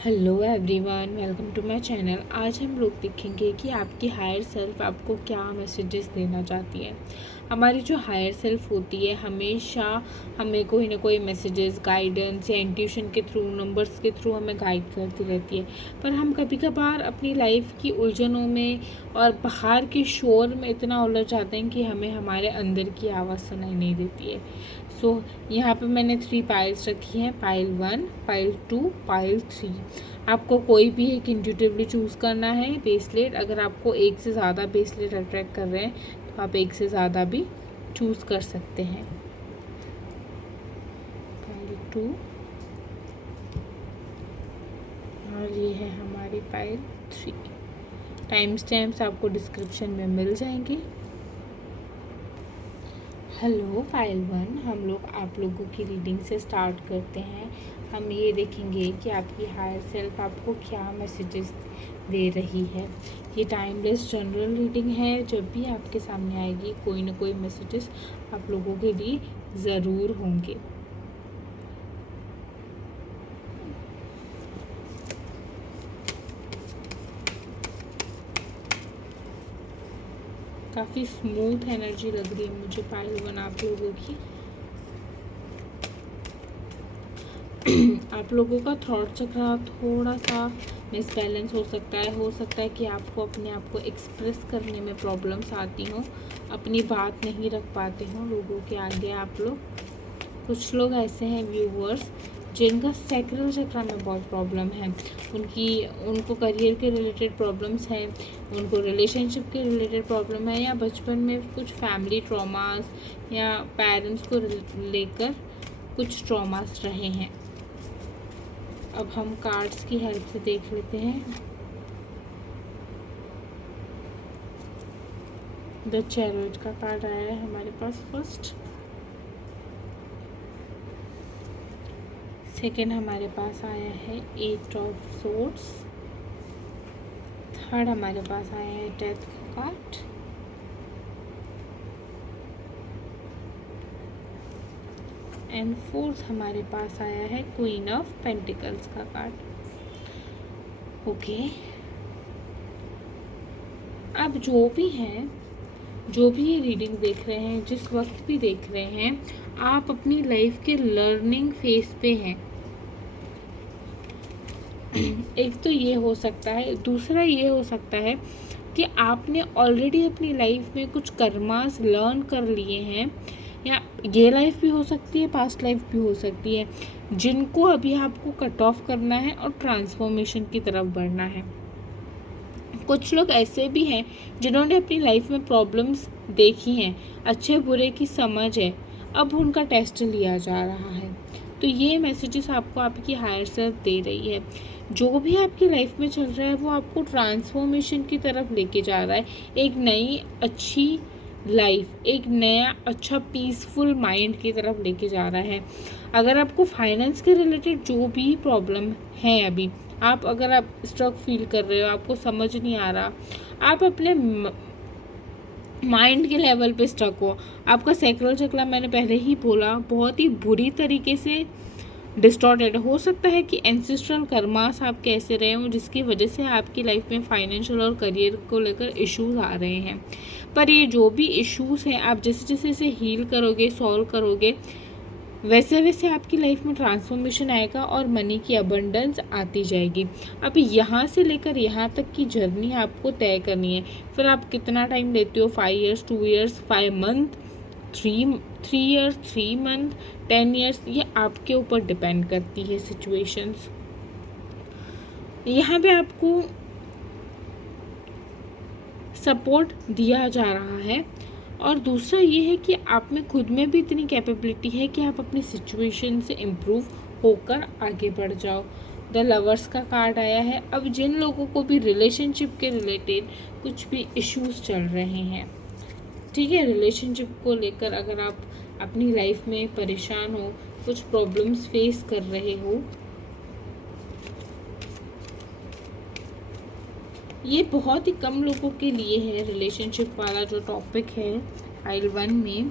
Hello everyone, welcome to my channel. आज हम लोग देखेंगे कि आपकी हायर सेल्फ आपको क्या मैसेजेस देना चाहती है। हमारी जो हायर सेल्फ होती है हमेशा हमें कोई ना कोई मैसेजेस, गाइडेंस या इंट्यूशन के थ्रू, नंबर्स के थ्रू हमें गाइड करती रहती है। पर हम कभी कभार अपनी लाइफ की उलझनों में और बाहर के शोर में इतना उलझ जाते हैं कि हमें हमारे अंदर की आवाज़ सुनाई नहीं देती है। सो यहाँ पे मैंने 3 पाइल्स रखी हैं, पाइल 1, पाइल 2, पाइल 3। आपको कोई भी एक इंट्यूटिवली चूज़ करना है बेसलेट। अगर आपको एक से ज़्यादा बेसलेट अट्रैक्ट कर रहे हैं तो आप एक से ज़्यादा भी चूज़ कर सकते हैं। पाइल 2 और ये है हमारी पाइल 3। टाइम स्टैम्प्स आपको डिस्क्रिप्शन में मिल जाएंगे। हेलो पाइल 1, हम लोग आप लोगों की रीडिंग से स्टार्ट करते हैं। हम ये देखेंगे कि आपकी हायर सेल्फ आपको क्या मैसेजेस दे रही है। ये टाइमलेस जनरल रीडिंग है। जब भी आपके सामने आएगी कोई ना कोई मैसेजेस आप लोगों के लिए ज़रूर होंगे। काफ़ी स्मूथ एनर्जी लग रही है मुझे पाइल 1 आप लोगों की। आप लोगों का थॉट चक्र थोड़ा सा मिसबैलेंस हो सकता है कि आपको अपने आप को एक्सप्रेस करने में प्रॉब्लम्स आती हों, अपनी बात नहीं रख पाते हों लोगों के आगे आप लोग। कुछ लोग ऐसे हैं व्यूवर्स जिनका सैक्रल चक्र में बहुत प्रॉब्लम है। उनको करियर के रिलेटेड प्रॉब्लम्स हैं, उनको रिलेशनशिप के रिलेटेड प्रॉब्लम है, या बचपन में कुछ फैमिली ट्रॉमास या पेरेंट्स को लेकर कुछ ट्रॉमास रहे हैं। अब हम कार्ड्स की हेल्प से देख लेते हैं। द चैरियट का कार्ड आया है हमारे पास फर्स्ट। सेकंड हमारे पास आया है 8 ऑफ सोर्ड्स। थर्ड हमारे पास आया है डेथ का कार्ड। एंड फोर्थ हमारे पास आया है क्वीन ऑफ पेंटिकल्स का कार्ड। ओके, अब जो भी हैं, जो भी ये रीडिंग देख रहे हैं, जिस वक्त भी देख रहे हैं, आप अपनी लाइफ के लर्निंग फेज पे हैं। एक तो ये हो सकता है, दूसरा ये हो सकता है कि आपने ऑलरेडी अपनी लाइफ में कुछ कर्मास लर्न कर लिए हैं, या ये लाइफ भी हो सकती है, पास्ट लाइफ भी हो सकती है, जिनको अभी आपको कट ऑफ करना है और ट्रांसफॉर्मेशन की तरफ बढ़ना है। कुछ लोग ऐसे भी हैं जिन्होंने अपनी लाइफ में प्रॉब्लम्स देखी हैं, अच्छे बुरे की समझ है, अब उनका टेस्ट लिया जा रहा है। तो ये मैसेजेस आपको आपकी हायर सेल्फ दे रही है। जो भी आपकी लाइफ में चल रहा है वो आपको ट्रांसफॉर्मेशन की तरफ लेके जा रहा है। एक नई अच्छी लाइफ, एक नया अच्छा पीसफुल माइंड की तरफ लेके जा रहा है। अगर आपको फाइनेंस के रिलेटेड जो भी प्रॉब्लम है, अभी अगर आप स्ट्रक फील कर रहे हो, आपको समझ नहीं आ रहा, आप अपने माइंड के लेवल पे स्टक हो, आपका सैक्रल चक्र मैंने पहले ही बोला बहुत ही बुरी तरीके से डिस्टॉर्टेड हो सकता है कि एंसेस्ट्रल कर्मास आप कैसे रहे हों, जिसकी वजह से आपकी लाइफ में फाइनेंशियल और करियर को लेकर इश्यूज आ रहे हैं। पर ये जो भी इश्यूज हैं, आप जैसे जैसे इसे हील करोगे, सॉल्व करोगे, वैसे वैसे आपकी लाइफ में ट्रांसफॉर्मेशन आएगा और मनी की अबंडेंस आती जाएगी। अब यहाँ से लेकर यहाँ तक की जर्नी आपको तय करनी है। फिर आप कितना टाइम लेते हो, 5 years, 2 years, 5 month, 3 years, 3 month, 10 years, ये आपके ऊपर डिपेंड करती है सिचुएशंस। यहाँ पे आपको सपोर्ट दिया जा रहा है। और दूसरा ये है कि आप में खुद में भी इतनी कैपेबिलिटी है कि आप अपनी सिचुएशन से इम्प्रूव होकर आगे बढ़ जाओ। द लवर्स का कार्ड आया है। अब जिन लोगों को भी रिलेशनशिप के रिलेटेड कुछ भी इश्यूज चल रहे हैं, ठीक है, रिलेशनशिप को लेकर अगर आप अपनी लाइफ में परेशान हो, कुछ प्रॉब्लम्स फेस कर रहे हो, ये बहुत ही कम लोगों के लिए है रिलेशनशिप वाला जो टॉपिक है फाइल 1 में।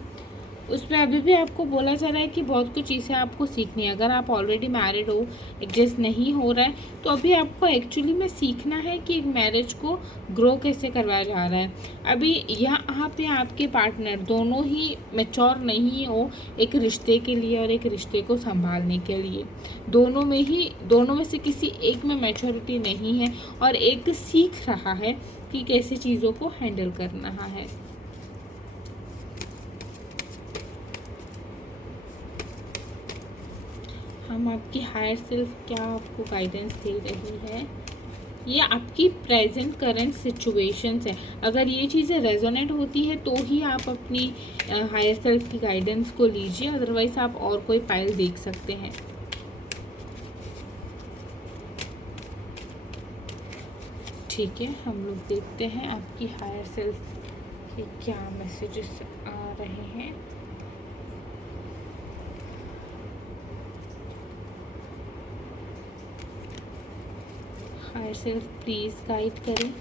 उसमें अभी भी आपको बोला जा रहा है कि बहुत कुछ चीज़ें आपको सीखनी है। अगर आप ऑलरेडी मैरिड हो, एडजस्ट नहीं हो रहा है, तो अभी आपको एक्चुअली में सीखना है कि एक मैरिज को ग्रो कैसे करवाया जा रहा है। अभी यहाँ पे आपके पार्टनर दोनों ही मैच्योर नहीं हो एक रिश्ते के लिए और एक रिश्ते को संभालने के लिए। दोनों में से किसी एक में मैच्योरिटी नहीं है और एक सीख रहा है कि कैसे चीज़ों को हैंडल करना है। हम आपकी हायर सेल्फ क्या आपको गाइडेंस दे रही है, ये आपकी प्रेजेंट करंट सिचुएशंस है। अगर ये चीज़ें रेजोनेट होती है तो ही आप अपनी हायर सेल्फ की गाइडेंस को लीजिए, अदरवाइज आप और कोई पाइल देख सकते हैं। ठीक है, हम लोग देखते हैं आपकी हायर सेल्फ के क्या मैसेजेस आ रहे हैं। हायर सेल्फ प्लीज़ गाइड करें।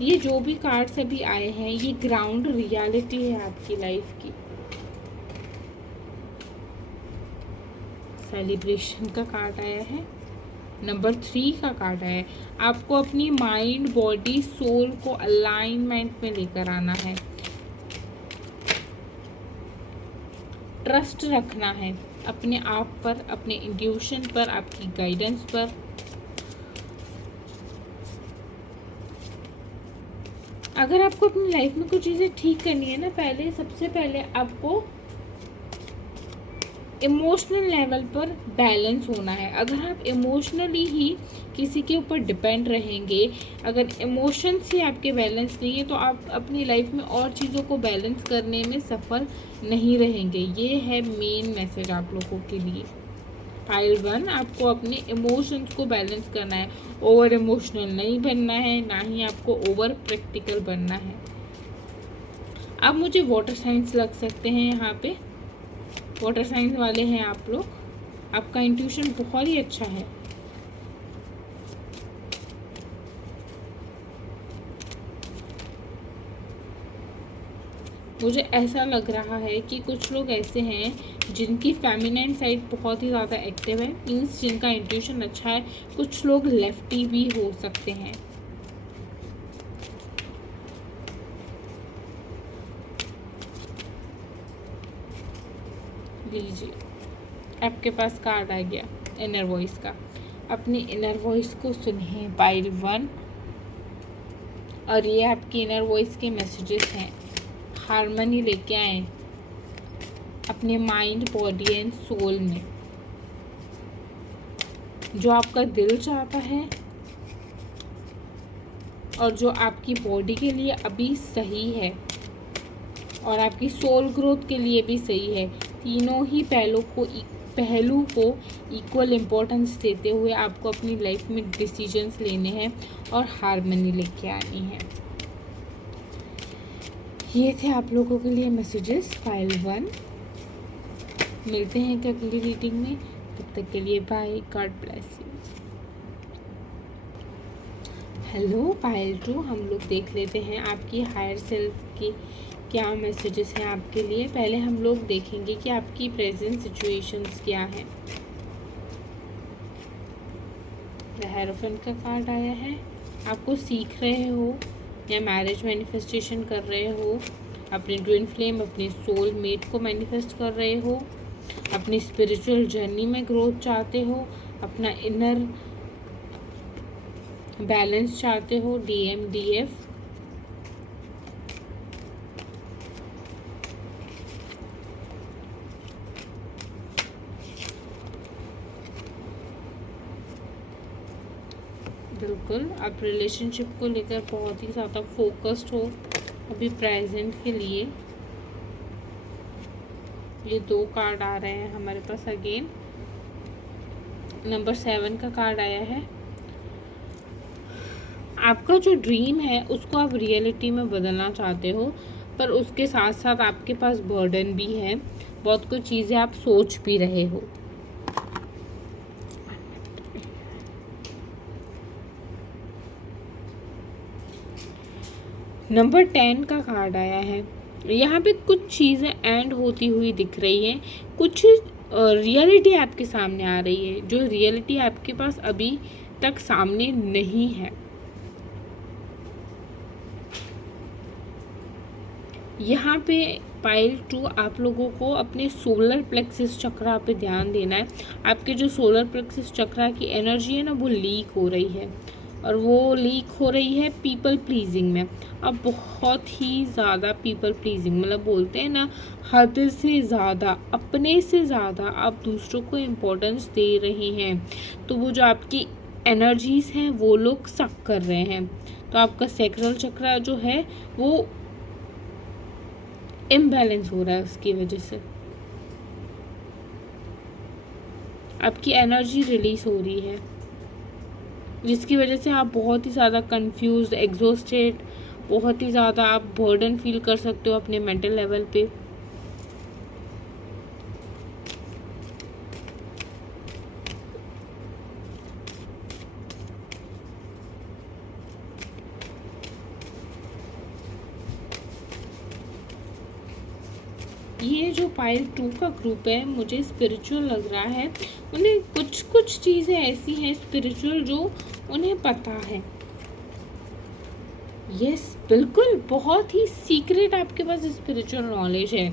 ये जो भी कार्ड्स अभी आए हैं ये ग्राउंड रियलिटी है आपकी लाइफ की। सेलिब्रेशन का कार्ड आया है, नंबर 3 का कार्ड आया है। आपको अपनी माइंड, बॉडी, सोल को अलाइनमेंट में लेकर आना है, ट्रस्ट रखना है अपने आप पर, अपने इंट्यूशन पर, आपकी गाइडेंस पर। अगर आपको अपनी लाइफ में कुछ चीज़ें ठीक करनी है ना, सबसे पहले आपको इमोशनल लेवल पर बैलेंस होना है। अगर आप इमोशनली ही किसी के ऊपर डिपेंड रहेंगे, अगर इमोशंस ही आपके बैलेंस नहीं है, तो आप अपनी लाइफ में और चीज़ों को बैलेंस करने में सफल नहीं रहेंगे। ये है मेन मैसेज आप लोगों के लिए। पाइल 1, आपको अपने इमोशंस को बैलेंस करना है, ओवर इमोशनल नहीं बनना है, ना ही आपको ओवर प्रैक्टिकल बनना है। अब मुझे वाटर साइंस लग सकते हैं यहाँ पे, वाटर साइंस वाले हैं आप लोग, आपका इंट्यूशन बहुत ही अच्छा है। मुझे ऐसा लग रहा है कि कुछ लोग ऐसे हैं जिनकी फेमिनाइन साइड बहुत ही ज़्यादा एक्टिव है, मीन्स जिनका इंट्यूशन अच्छा है। कुछ लोग लेफ्टी भी हो सकते हैं। लीजिए, आपके पास कार्ड आ गया इनर वॉइस का। अपनी इनर वॉइस को सुनिए पाइल 1, और ये आपकी इनर वॉइस के मैसेजेस हैं। हार्मनी लेके आए अपने माइंड, बॉडी एंड सोल में। जो आपका दिल चाहता है और जो आपकी बॉडी के लिए अभी सही है और आपकी सोल ग्रोथ के लिए भी सही है, तीनों ही पहलू को इक्वल इम्पोर्टेंस देते हुए आपको अपनी लाइफ में डिसीजंस लेने हैं और हार्मनी लेके आनी है। ये थे आप लोगों के लिए मैसेजेस पाइल 1। मिलते हैं अगली रीडिंग में, तब तक के लिए bye, God bless you. Hello पाइल 2, हम लोग देख लेते हैं आपकी हायर सेल्फ की क्या मैसेजेस हैं आपके लिए। पहले हम लोग देखेंगे कि आपकी प्रेजेंट सिचुएशंस क्या हैं। द हेरोफेंट का कार्ड आया है। आपको सीख रहे हो या मैरिज मैनिफेस्टेशन कर रहे हो, अपने ट्विन फ्लेम, अपने सोल मेट को मैनिफेस्ट कर रहे हो, अपनी स्पिरिचुअल जर्नी में ग्रोथ चाहते हो, अपना इनर बैलेंस चाहते हो, DMDF। बिल्कुल, आप रिलेशनशिप को लेकर बहुत ही ज़्यादा फोकस्ड हो अभी प्रेजेंट के लिए। ये 2 कार्ड आ रहे हैं हमारे पास अगेन। नंबर 7 का कार्ड आया है। आपका जो ड्रीम है उसको आप रियलिटी में बदलना चाहते हो, पर उसके साथ साथ आपके पास बर्डन भी है, बहुत कुछ चीज़ें आप सोच भी रहे हो। नंबर 10 का कार्ड आया है। यहाँ पे कुछ चीज़ें एंड होती हुई दिख रही हैं, कुछ रियलिटी आपके सामने आ रही है, जो रियलिटी आपके पास अभी तक सामने नहीं है। यहाँ पे पाइल 2 आप लोगों को अपने सोलर प्लेक्सिस चक्रा पे ध्यान देना है। आपके जो सोलर प्लेक्सिस चक्रा की एनर्जी है ना, वो लीक हो रही है, और वो लीक हो रही है पीपल प्लीजिंग में। अब बहुत ही ज़्यादा पीपल प्लीजिंग, मतलब बोलते हैं ना, हद से ज़्यादा, अपने से ज़्यादा आप दूसरों को इम्पोर्टेंस दे रहे हैं, तो वो जो आपकी एनर्जीज़ हैं वो लोग सक कर रहे हैं। तो आपका सैक्रल चक्रा जो है वो इम्बैलेंस हो रहा है, उसकी वजह से आपकी एनर्जी रिलीज हो रही है, जिसकी वजह से आप बहुत ही ज़्यादा कंफ्यूज्ड, एग्जॉस्टेड, बहुत ही ज़्यादा आप बर्डन फील कर सकते हो अपने मेंटल लेवल पे। ये जो पाइल 2 का ग्रुप है, मुझे स्पिरिचुअल लग रहा है। उन्हें कुछ कुछ चीज़ें ऐसी हैं स्पिरिचुअल जो उन्हें पता है। यस, बिल्कुल, बहुत ही सीक्रेट आपके पास स्पिरिचुअल नॉलेज है।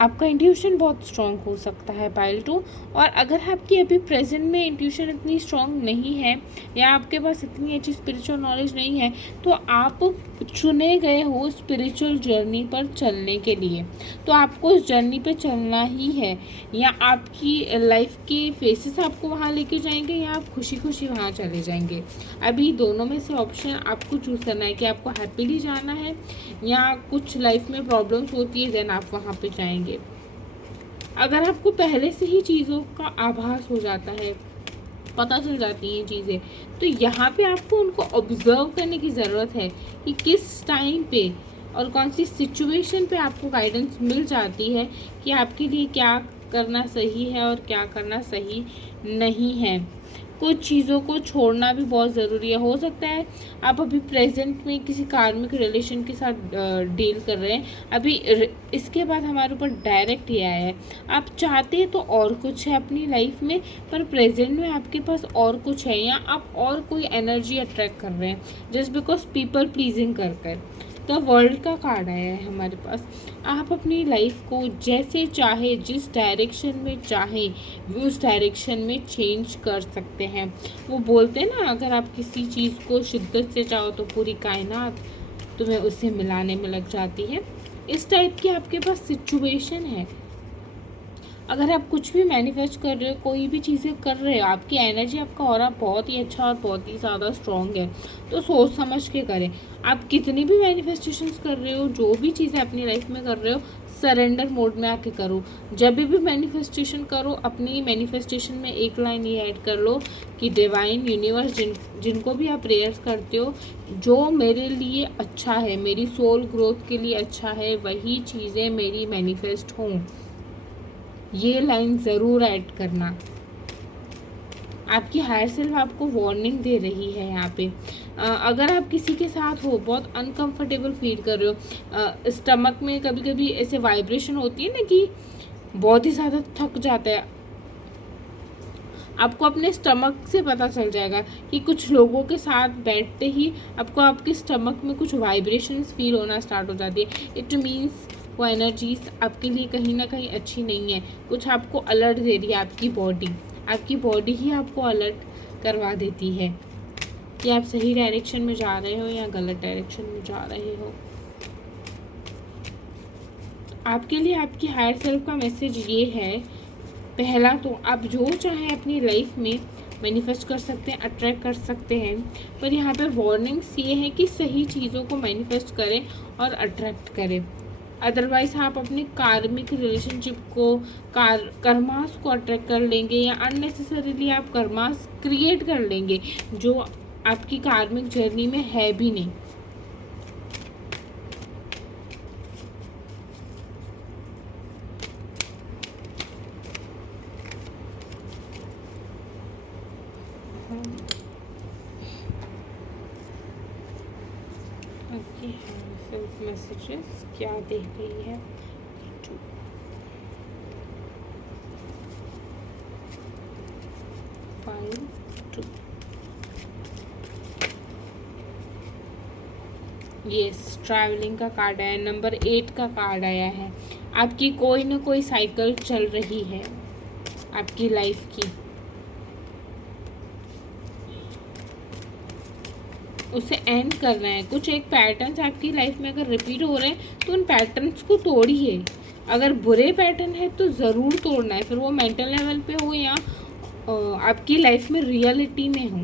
आपका इंट्यूशन बहुत स्ट्रांग हो सकता है पाइल 2। और अगर आपकी अभी प्रेजेंट में इंट्यूशन इतनी स्ट्रांग नहीं है, या आपके पास इतनी अच्छी स्पिरिचुअल नॉलेज नहीं है, तो आप चुने गए हो स्पिरिचुअल जर्नी पर चलने के लिए, तो आपको इस जर्नी पे चलना ही है। या आपकी लाइफ के फेसेस आपको वहाँ लेके जाएंगे, या आप खुशी खुशी वहाँ चले जाएंगे। अभी दोनों में से ऑप्शन आपको चूज़ करना है कि आपको हैप्पीली जाना है, या कुछ लाइफ में प्रॉब्लम्स होती है, देन आप वहाँ पे जाएंगे। अगर आपको पहले से ही चीज़ों का आभास हो जाता है, पता चल जाती हैं चीज़ें, तो यहाँ पे आपको उनको ऑब्जर्व करने की ज़रूरत है कि किस टाइम पे और कौन सी सिचुएशन पे आपको गाइडेंस मिल जाती है कि आपके लिए क्या करना सही है और क्या करना सही नहीं है। कुछ चीज़ों को छोड़ना भी बहुत ज़रूरी है। हो सकता है आप अभी प्रेजेंट में किसी कार्मिक रिलेशन के साथ डील कर रहे हैं, अभी इसके बाद हमारे ऊपर डायरेक्ट ये आया है, आप चाहते तो और कुछ है अपनी लाइफ में, पर प्रेजेंट में आपके पास और कुछ है, या आप और कोई एनर्जी अट्रैक्ट कर रहे हैं जस्ट बिकॉज पीपल प्लीजिंग कर कर। द वर्ल्ड का कार्ड आया है हमारे पास। आप अपनी लाइफ को जैसे चाहे, जिस डायरेक्शन में चाहें, उस डायरेक्शन में चेंज कर सकते हैं। वो बोलते हैं ना, अगर आप किसी चीज़ को शिद्दत से चाहो तो पूरी कायनात तुम्हें उससे मिलाने में लग जाती है। इस टाइप की आपके पास सिचुएशन है। अगर आप कुछ भी मैनिफेस्ट कर रहे हो, कोई भी चीज़ें कर रहे हो, आपकी एनर्जी, आपका ऑरा बहुत ही अच्छा और बहुत ही ज़्यादा स्ट्रॉन्ग है, तो सोच समझ के करें। आप कितनी भी मैनिफेस्टेशंस कर रहे हो, जो भी चीज़ें अपनी लाइफ में कर रहे हो, सरेंडर मोड में आके करो। जब भी मैनिफेस्टेशन करो, अपनी मैनिफेस्टेशन में एक लाइन ये ऐड कर लो कि डिवाइन यूनिवर्स, जिनको भी आप प्रेयर्स करते हो, जो मेरे लिए अच्छा है, मेरी सोल ग्रोथ के लिए अच्छा है, वही चीज़ें मेरी मैनिफेस्ट हों। ये लाइन ज़रूर ऐड करना। आपकी हायर सेल्फ आपको वार्निंग दे रही है यहाँ पे। अगर आप किसी के साथ हो, बहुत अनकंफर्टेबल फील कर रहे हो, स्टमक में कभी कभी ऐसे वाइब्रेशन होती है ना कि बहुत ही ज़्यादा थक जाता है, आपको अपने स्टमक से पता चल जाएगा कि कुछ लोगों के साथ बैठते ही आपको आपके स्टमक में कुछ वाइब्रेशंस फील होना स्टार्ट हो जाती है। इट मीन्स वो एनर्जीज आपके लिए कहीं ना कहीं अच्छी नहीं है, कुछ आपको अलर्ट दे रही है आपकी बॉडी ही आपको अलर्ट करवा देती है कि आप सही डायरेक्शन में जा रहे हो या गलत डायरेक्शन में जा रहे हो। आपके लिए आपकी हायर सेल्फ का मैसेज ये है, पहला तो आप जो चाहें अपनी लाइफ में मैनिफेस्ट कर सकते हैं, अट्रैक्ट कर सकते हैं, पर यहाँ पे वार्निंग्स ये है कि सही चीज़ों को मैनिफेस्ट करें और अट्रैक्ट करें। अदरवाइज आप अपने कार्मिक रिलेशनशिप को, कर्मास को अट्रैक्ट कर लेंगे, या अननेसेसरीली आप कर्मास क्रिएट कर लेंगे जो आपकी कार्मिक जर्नी में है भी नहीं। सेल्फ मैसेजेस क्या देख रही है? Five two. यस, ट्रैवलिंग का कार्ड आया, नंबर 8 का कार्ड आया है। आपकी कोई ना कोई साइकिल चल रही है आपकी लाइफ की, उसे एंड करना है। कुछ एक पैटर्न्स आपकी लाइफ में अगर रिपीट हो रहे हैं तो उन पैटर्न्स को तोड़िए। अगर बुरे पैटर्न है तो ज़रूर तोड़ना है, फिर वो मेंटल लेवल पे हो या आपकी लाइफ में रियलिटी में हो।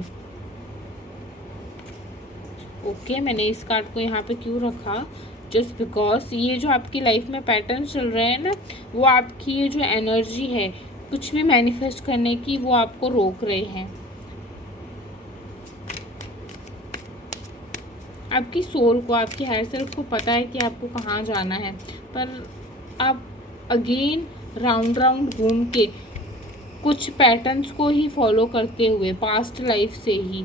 ओके, मैंने इस कार्ड को यहाँ पे क्यों रखा? जस्ट बिकॉज ये जो आपकी लाइफ में पैटर्न चल रहे हैं ना, वो आपकी ये जो एनर्जी है कुछ भी मैनिफेस्ट करने की, वो आपको रोक रहे हैं। आपकी सोल को, आपकी हायर सेल्फ को पता है कि आपको कहाँ जाना है, पर आप अगेन राउंड राउंड घूम के कुछ पैटर्न्स को ही फॉलो करते हुए पास्ट लाइफ से ही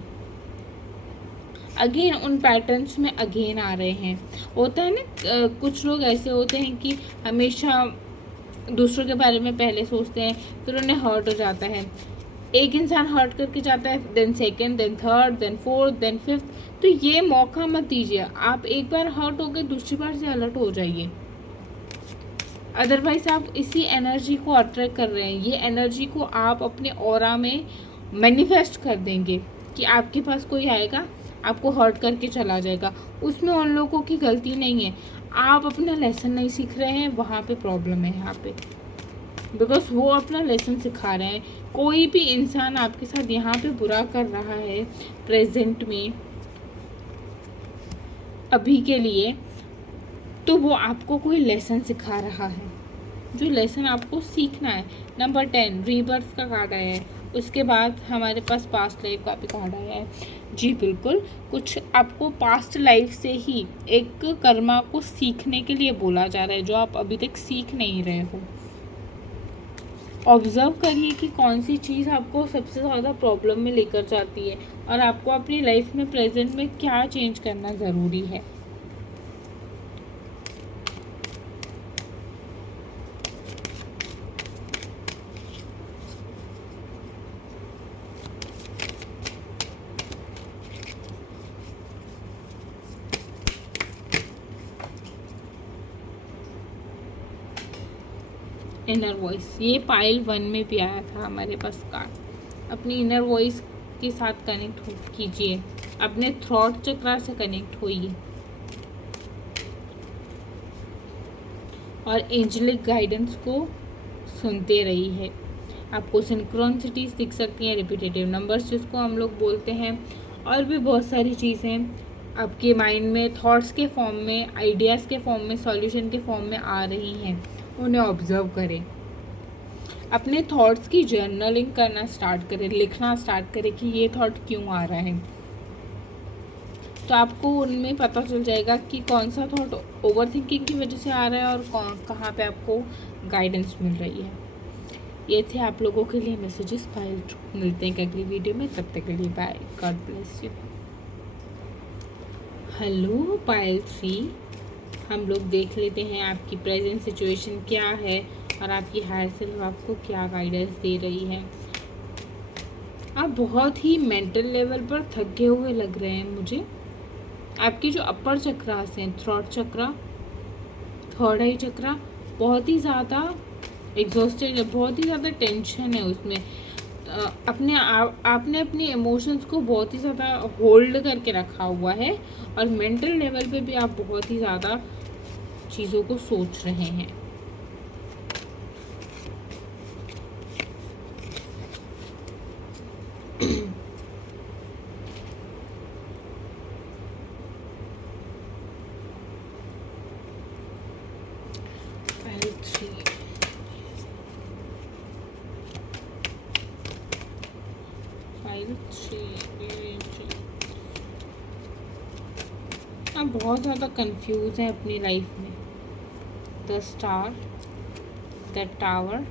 अगेन उन पैटर्न्स में अगेन आ रहे हैं। होता है ना, कुछ लोग ऐसे होते हैं कि हमेशा दूसरों के बारे में पहले सोचते हैं, फिर उन्हें हर्ट हो जाता है। एक इंसान हर्ट करके जाता है, then second, then third, then fourth, then fifth. तो ये मौका मत दीजिए। आप एक बार हर्ट हो गए, दूसरी बार से अलर्ट हो जाइए, अदरवाइज आप इसी एनर्जी को अट्रैक्ट कर रहे हैं। ये एनर्जी को आप अपने ऑरा में मैनिफेस्ट कर देंगे कि आपके पास कोई आएगा, आपको हर्ट करके चला जाएगा। उसमें उन लोगों की गलती नहीं है, आप अपना लेसन नहीं सीख रहे हैं, वहाँ पे प्रॉब्लम है यहाँ पे, बिकॉज वो अपना लेसन सिखा रहे हैं। कोई भी इंसान आपके साथ यहाँ पे बुरा कर रहा है प्रेजेंट में अभी के लिए, तो वो आपको कोई लेसन सिखा रहा है, जो लेसन आपको सीखना है। नंबर 10 रीबर्थ का कार्ड आया है। उसके बाद हमारे पास पास्ट लाइफ का भी कार्ड आया है। जी बिल्कुल, कुछ आपको पास्ट लाइफ से ही एक कर्मा को सीखने के लिए बोला जा रहा है, जो आप अभी तक सीख नहीं रहे हो। ऑब्ज़र्व करिए कि कौन सी चीज़ आपको सबसे ज़्यादा प्रॉब्लम में लेकर जाती है और आपको अपनी लाइफ में प्रेजेंट में क्या चेंज करना ज़रूरी है। इनर वॉइस, ये पाइल 1 में भी आया था हमारे पास कार्ड। अपनी इनर वॉइस के साथ कनेक्ट कीजिए, अपने थ्रॉट चक्रा से कनेक्ट होइए और एंजेलिक गाइडेंस को सुनते रहिए। आपको सिंक्रोनिसिटीज दिख सकती हैं, रिपीटेटिव नंबर्स जिसको हम लोग बोलते हैं, और भी बहुत सारी चीज़ें आपके माइंड में थॉट्स के फॉर्म में, आइडियाज़ के फॉर्म में, सॉल्यूशन के फॉर्म में आ रही हैं। उन्हें ऑब्जर्व करें, अपने थॉट्स की जर्नलिंग करना स्टार्ट करें, लिखना स्टार्ट करें कि ये थॉट क्यों आ रहा है। तो आपको उनमें पता चल जाएगा कि कौन सा थॉट ओवर थिंकिंग की वजह से आ रहा है और कहाँ पे आपको गाइडेंस मिल रही है। ये थे आप लोगों के लिए मैसेजेस फाइल। मिलते हैं अगली वीडियो में, तब तक के लिए bye, God bless you. Hello Payal 3, हम लोग देख लेते हैं आपकी प्रेजेंट सिचुएशन क्या है और आपकी हायर सेल्फ आपको क्या गाइडेंस दे रही है। आप बहुत ही मेंटल लेवल पर थके हुए लग रहे हैं मुझे। आपके जो अपर चक्रास हैं, थ्रॉट चक्रा, थर्ड आई चक्रा, बहुत ही ज़्यादा एग्जॉस्टेड है, बहुत ही ज़्यादा टेंशन है उसमें। आपने अपनी इमोशंस को बहुत ही ज़्यादा होल्ड करके रखा हुआ है और मेंटल लेवल पे भी आप बहुत ही ज़्यादा चीज़ों को सोच रहे हैं। आप बहुत ज़्यादा कंफ्यूज हैं अपनी लाइफ में। द स्टार, द टावर,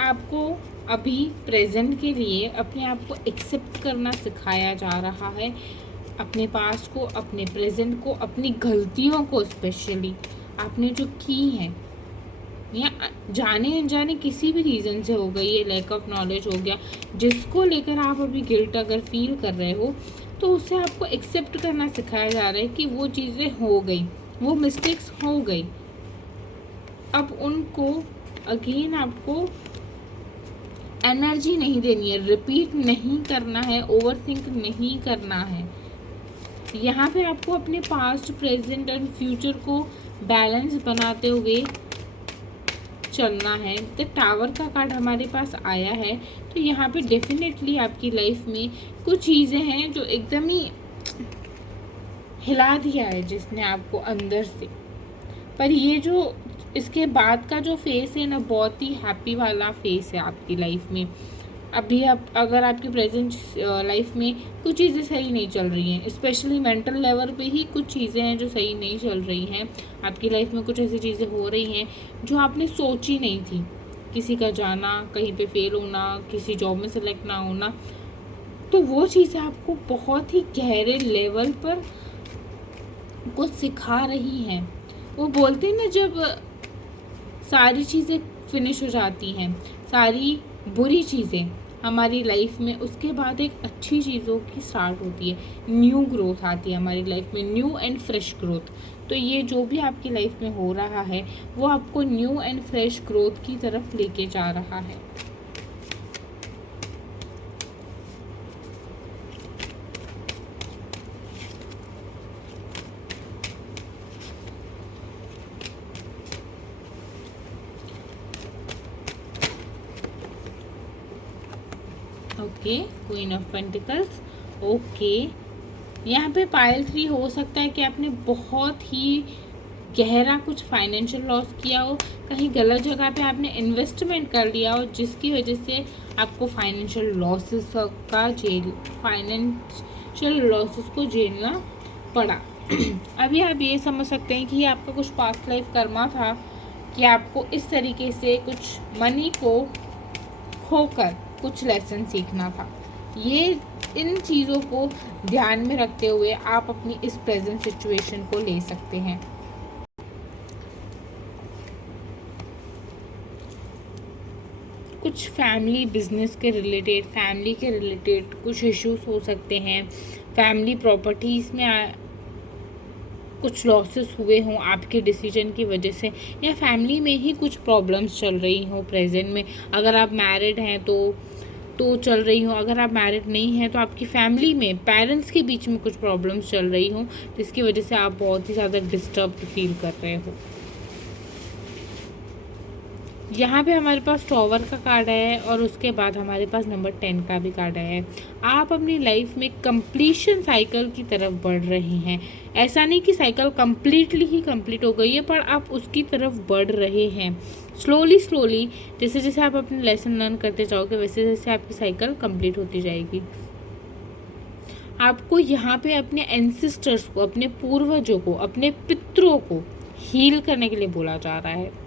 आपको अभी प्रेजेंट के लिए अपने आप को एक्सेप्ट करना सिखाया जा रहा है। अपने पास्ट को, अपने प्रेजेंट को, अपनी गलतियों को स्पेशली आपने जो की हैं, या जाने अनजाने किसी भी रीज़न से हो गई, ये लैक ऑफ नॉलेज हो गया, जिसको लेकर आप अभी गिल्ट अगर फील कर रहे हो, तो उससे आपको एक्सेप्ट करना सिखाया जा रहा है कि वो चीज़ें हो गई, वो मिस्टेक्स हो गई। अब उनको अगेन आपको एनर्जी नहीं देनी है, रिपीट नहीं करना है, ओवरथिंक नहीं करना है। यहाँ पे आपको अपने पास्ट, प्रेजेंट एंड फ्यूचर को बैलेंस बनाते हुए चलना है। तो टावर का कार्ड हमारे पास आया है, तो यहाँ पे डेफिनेटली आपकी लाइफ में कुछ चीज़ें हैं जो एकदम ही हिला दिया है जिसने आपको अंदर से। पर ये जो इसके बाद का जो फेस है ना, बहुत ही हैप्पी वाला फेस है आपकी लाइफ में। अभी आप अगर आपकी प्रेजेंट लाइफ में कुछ चीज़ें सही नहीं चल रही हैं, स्पेशली मेंटल लेवल पे ही कुछ चीज़ें हैं जो सही नहीं चल रही हैं आपकी लाइफ में, कुछ ऐसी चीज़ें हो रही हैं जो आपने सोची नहीं थी, किसी का जाना, कहीं पे फेल होना, किसी जॉब में सेलेक्ट ना होना, तो वो चीज़ें आपको बहुत ही गहरे लेवल पर कुछ सिखा रही हैं। वो बोलते हैं ना, जब सारी चीज़ें फिनिश हो जाती हैं, सारी बुरी चीज़ें हमारी लाइफ में, उसके बाद एक अच्छी चीज़ों की स्टार्ट होती है, न्यू ग्रोथ आती है हमारी लाइफ में, न्यू एंड फ्रेश ग्रोथ। तो ये जो भी आपकी लाइफ में हो रहा है वो आपको न्यू एंड फ्रेश ग्रोथ की तरफ लेके जा रहा है। Okay, queen of pentacles. Okay, यहाँ पे पाइल 3 हो सकता है कि आपने बहुत ही गहरा कुछ फाइनेंशियल लॉस किया हो, कहीं गलत जगह पे आपने इन्वेस्टमेंट कर लिया हो, जिसकी वजह से आपको फाइनेंशियल लॉसेस को झेलना पड़ा। अभी आप ये समझ सकते हैं कि ये आपका कुछ पास्ट लाइफ कर्मा था कि आपको इस तरीके से कुछ मनी को खोकर कुछ लेसन सीखना था। ये इन चीज़ों को ध्यान में रखते हुए आप अपनी इस प्रेजेंट सिचुएशन को ले सकते हैं। कुछ फैमिली बिजनेस के रिलेटेड, फैमिली के रिलेटेड कुछ इश्यूज हो सकते हैं, फैमिली प्रॉपर्टीज़ में कुछ लॉसेस हुए हों आपके डिसीजन की वजह से, या फैमिली में ही कुछ प्रॉब्लम्स चल रही हों प्रेजेंट में। अगर आप मैरिड हैं तो चल रही हो, अगर आप मैरिड नहीं हैं तो आपकी फैमिली में पेरेंट्स के बीच में कुछ प्रॉब्लम्स चल रही हों, जिसकी वजह से आप बहुत ही ज़्यादा डिस्टर्ब फील कर रहे हो। यहाँ पे हमारे पास टॉवर का कार्ड है और उसके बाद हमारे पास नंबर 10 का भी कार्ड है। आप अपनी लाइफ में कंप्लीशन साइकिल की तरफ बढ़ रहे हैं। ऐसा नहीं कि साइकिल कम्प्लीटली ही कंप्लीट हो गई है, पर आप उसकी तरफ बढ़ रहे हैं स्लोली। जैसे जैसे आप अपने लेसन लर्न करते जाओगे, वैसे वैसे आपकी साइकिल कंप्लीट होती जाएगी। आपको यहाँ पे अपने एंसेस्टर्स को, अपने पूर्वजों को, अपने पितरों को हील करने के लिए बोला जा रहा है।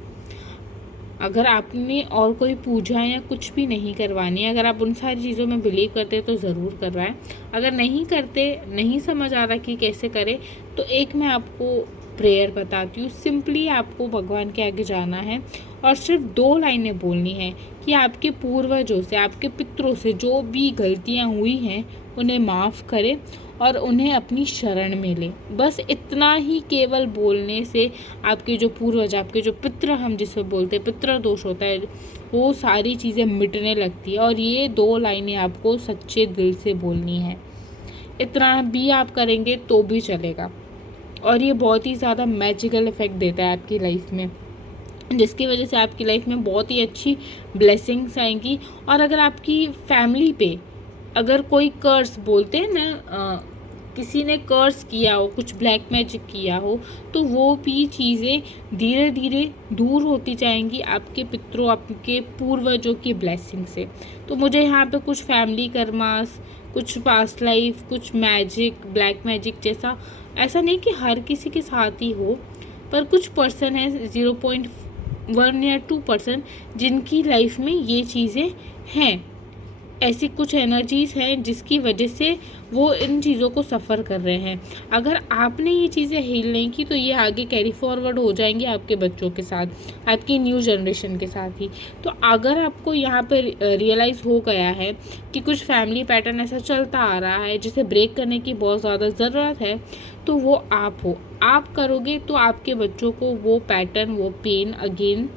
अगर आपने और कोई पूजा या कुछ भी नहीं करवानी है, अगर आप उन सारी चीज़ों में बिलीव करते हैं तो ज़रूर करवाएं। अगर नहीं करते, नहीं समझ आ रहा कि कैसे करें, तो एक मैं आपको प्रेयर बताती हूँ। सिंपली आपको भगवान के आगे जाना है और सिर्फ 2 लाइनें बोलनी है कि आपके पूर्वजों से, आपके पितरों से जो भी गलतियाँ हुई हैं उन्हें माफ़ करें और उन्हें अपनी शरण में ले। बस इतना ही केवल बोलने से आपके जो पूर्वज, आपके जो पितृ, हम जिसे बोलते हैं पितृ दोष होता है, वो सारी चीज़ें मिटने लगती है। और ये 2 लाइनें आपको सच्चे दिल से बोलनी है। इतना भी आप करेंगे तो भी चलेगा, और ये बहुत ही ज़्यादा मैजिकल इफ़ेक्ट देता है आपकी लाइफ में, जिसकी वजह से आपकी लाइफ में बहुत ही अच्छी ब्लेसिंग्स आएंगी। और अगर आपकी फैमिली पे अगर कोई कर्स, बोलते हैं ना, किसी ने कर्स किया हो, कुछ ब्लैक मैजिक किया हो, तो वो भी चीज़ें धीरे धीरे दूर होती जाएंगी आपके पितरों, आपके पूर्वजों की ब्लेसिंग से। तो मुझे यहाँ पे कुछ फैमिली कर्मास, कुछ पास्ट लाइफ, कुछ मैजिक, ब्लैक मैजिक जैसा, ऐसा नहीं कि हर किसी के साथ ही हो, पर कुछ पर्सन है 0.1 या 2% जिनकी लाइफ में ये चीज़ें हैं। ऐसी कुछ एनर्जीज़ हैं जिसकी वजह से वो इन चीज़ों को सफ़र कर रहे हैं। अगर आपने ये चीज़ें हील नहीं की तो ये आगे कैरी फॉरवर्ड हो जाएंगी आपके बच्चों के साथ, आपकी न्यू जनरेशन के साथ ही। तो अगर आपको यहाँ पर रियलाइज़ हो गया है कि कुछ फैमिली पैटर्न ऐसा चलता आ रहा है जिसे ब्रेक करने की बहुत ज़्यादा ज़रूरत है, तो वो आप हो। आप करोगे तो आपके बच्चों को वो पैटर्न, वो पेन अगेन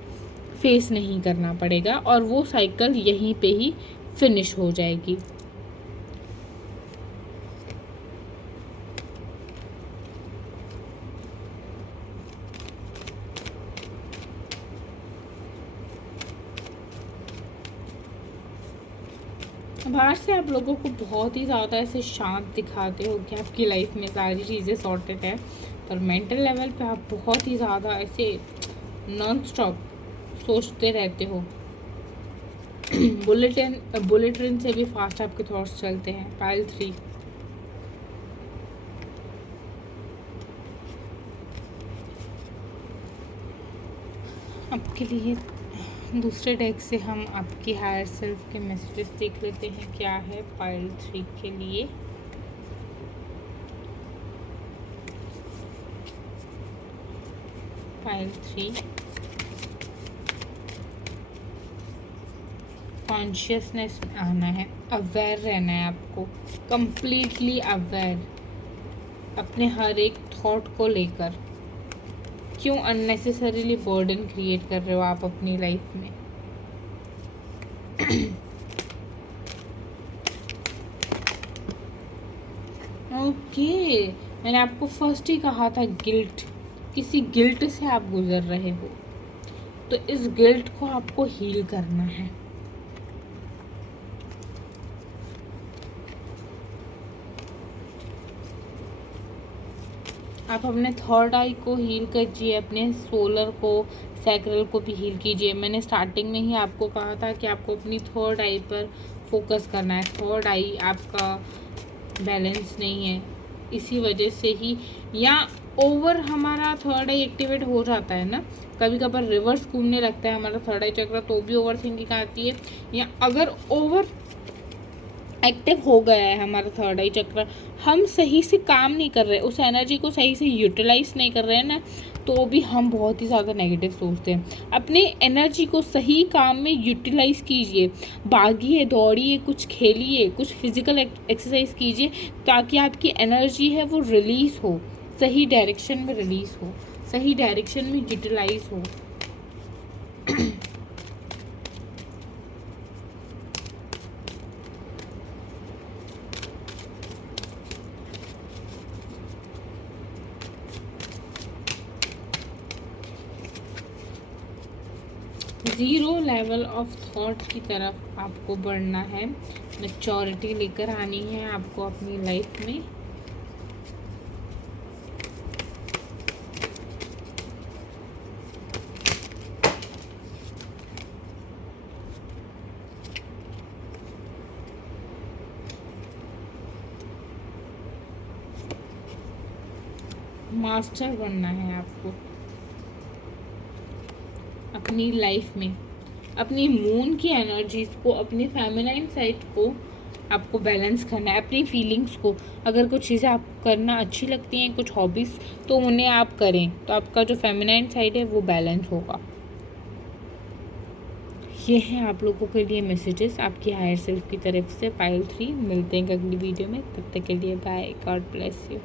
फेस नहीं करना पड़ेगा और वो साइकिल यहीं पे ही फिनिश हो जाएगी। बाहर से आप लोगों को बहुत ही ज़्यादा ऐसे शांत दिखाते हो कि आपकी लाइफ में सारी चीज़ें सॉर्टेड है, पर मेंटल लेवल पे आप बहुत ही ज़्यादा ऐसे नॉन स्टॉप सोचते रहते हो। बुलेट ट्रेन से भी फास्ट आपके थॉट्स चलते हैं। पाइल 3, आपके लिए दूसरे डेक से हम आपकी हायर सेल्फ के मैसेजेस देख लेते हैं क्या है पाइल 3 के लिए। पाइल 3, कॉन्शियसनेस में आना है, अवेयर रहना है आपको, कंप्लीटली अवेयर अपने हर एक थॉट को लेकर। क्यों अननेसेसरीली बर्डन क्रिएट कर रहे हो आप अपनी लाइफ में? ओके, मैंने आपको फर्स्ट ही कहा था गिल्ट, किसी गिल्ट से आप गुजर रहे हो, तो इस गिल्ट को आपको हील करना है। आप अपने थर्ड आई को हील कीजिए, अपने सोलर को, सैक्रल को भी हील कीजिए। मैंने स्टार्टिंग में ही आपको कहा था कि आपको अपनी थर्ड आई पर फोकस करना है। थर्ड आई आपका बैलेंस नहीं है, इसी वजह से ही, या ओवर हमारा थर्ड आई एक्टिवेट हो जाता है ना, कभी कभार रिवर्स घूमने लगता है हमारा थर्ड आई चक्र, तो भी ओवर थिंकिंग आती है। या अगर ओवर एक्टिव हो गया है हमारा थर्ड आई चक्र, हम सही से काम नहीं कर रहे, उस एनर्जी को सही से यूटिलाइज नहीं कर रहे हैं ना, तो भी हम बहुत ही ज़्यादा नेगेटिव सोचते हैं। अपने एनर्जी को सही काम में यूटिलाइज कीजिए, भागिए, दौड़िए, कुछ खेलिए, कुछ फिजिकल एक्सरसाइज कीजिए, ताकि आपकी एनर्जी है वो रिलीज़ हो, सही डायरेक्शन में रिलीज़ हो, सही डायरेक्शन में यूटिलाइज हो। 0 लेवल ऑफ थॉट की तरफ आपको बढ़ना है, मैच्योरिटी लेकर आनी है आपको अपनी लाइफ में। मास्टर बनना है आपको अपनी लाइफ में, अपनी मून की एनर्जीज को, अपनी फेमिनाइन साइड को आपको बैलेंस करना है, अपनी फीलिंग्स को। अगर कुछ चीज़ें आपको करना अच्छी लगती हैं, कुछ हॉबीज़, तो उन्हें आप करें, तो आपका जो फेमिनाइन साइड है वो बैलेंस होगा। ये हैं आप लोगों के लिए मैसेजेस आपकी हायर सेल्फ की तरफ से पाइल 3। मिलते हैं अगली वीडियो में, तब तक के लिए बाय, गॉड ब्लेस यू।